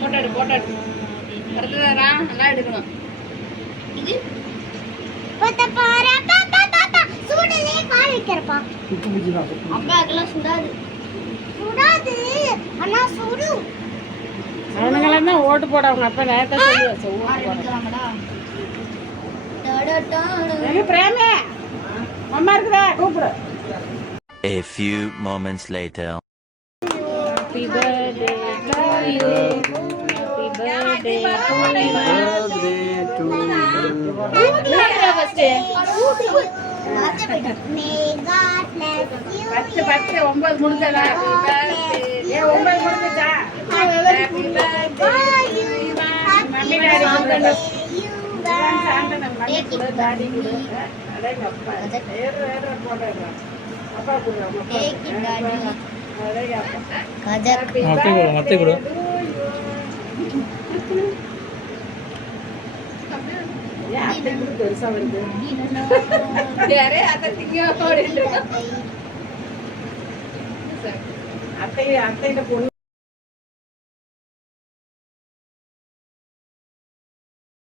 போட்டாடு போட்டாடு நல்லா எடுக்கணும். அப்பாக்கெல்லாம் சுடாது ஆனா சுடு. அவனுங்களாம் தான் ஓட்டு போட அவங்க அப்பா நேரத்தை சொல்லி வச்சு பிரேமே அம்மா இருக்குதா கூப்பிடு. A few moments later. Happy birthday to you. Happy birthday to you. பத்து 9 முடிஞ்சதா? ஏன் 9 முடிஞ்சதா? மம்மி டாடி மம்மி கூட டாடி கூட அப்பா கூட மத்த கூட பெருசா வருது. அத்தை அத்தையில பொண்ணு